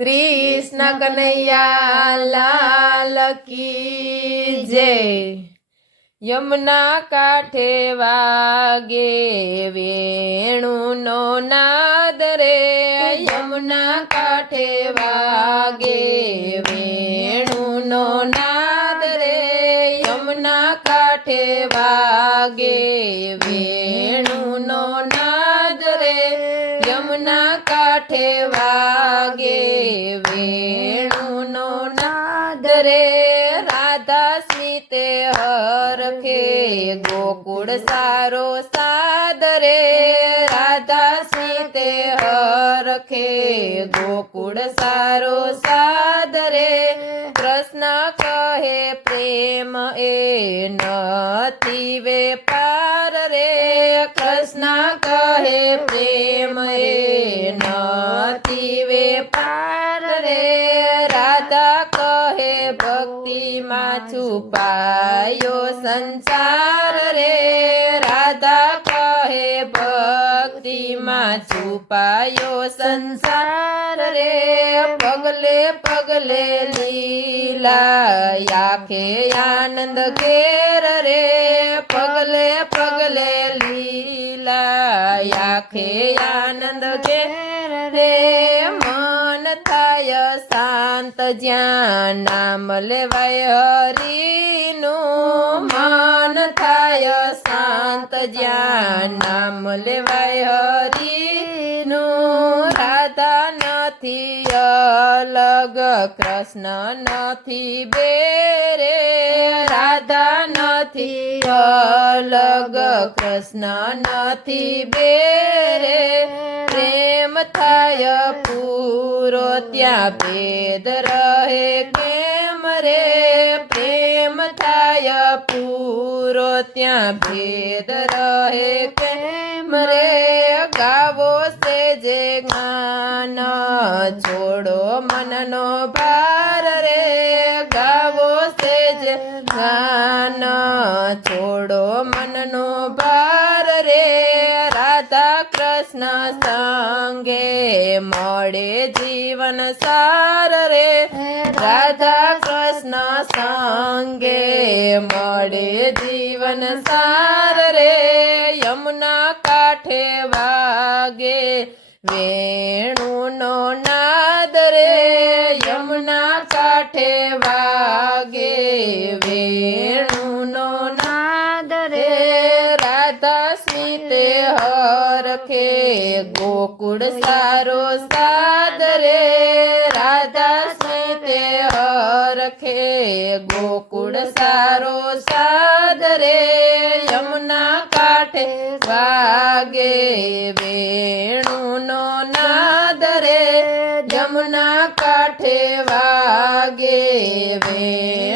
कृष्ण कन्हैया लाल की जय। यमुना काठे वागे वेणुनो नाद रे, यमुना काठे वागे वेणुनो नाद रे, यमुना काठे वागे वेणुनो नाद रे, यमुना काठे वागे वेणुनो नाद रे। राधा स्मिते हरखे गोकुळ सारो साद रे, राधा स्मिते हरखे गोकुळ सारो साद रे। कृष्ण कहे प्रेम ए नथी वेपार रे, कृष्ण कहे प्रेम ए नथी वेपार रे। राधा कहे भक्ति मां छुपायो संसार रे, राधा कहे भक्ति मां छुपायो संसार रे। पगले पगले लीला याखे आनंद घेर रे, पगले पगले लीला याखे आनंद घेर रे। मन थाय शांत ज्ञान नाम लेवाय हरिनु, मन थाय शांत ज्ञान नाम लेवाय हरिनु। राधा नथी अलग कृष्ण नथी बेरे, राधा नथी अलग कृष्ण नथी बेरे। प्रेम थाय पूरो त्या भेद रहे केम रे, प्रेम थाय पूरो त्या भेद रहे केम रे। गावो से जे गान छोड़ो मननो भार रे, गावो से जे गान छोड़ो मननो भार रे। राधा कृष्ण संगे मळे जीवन सार रे, राधा कृष्ण संगे मळे जीवन सार रे। यमुना काठे वागे वेणुनो नाद रे, यमुना काठे वागे वेणुनो नाद रे। राधा स्मिते हरखे गोकुळ सारो साद रे, राधा स्मिते हरखे गोकुळ सारो साद रे। यमुना काठे वागे वेणुनो नाद रे, यमुना काठे वागे वेणुनो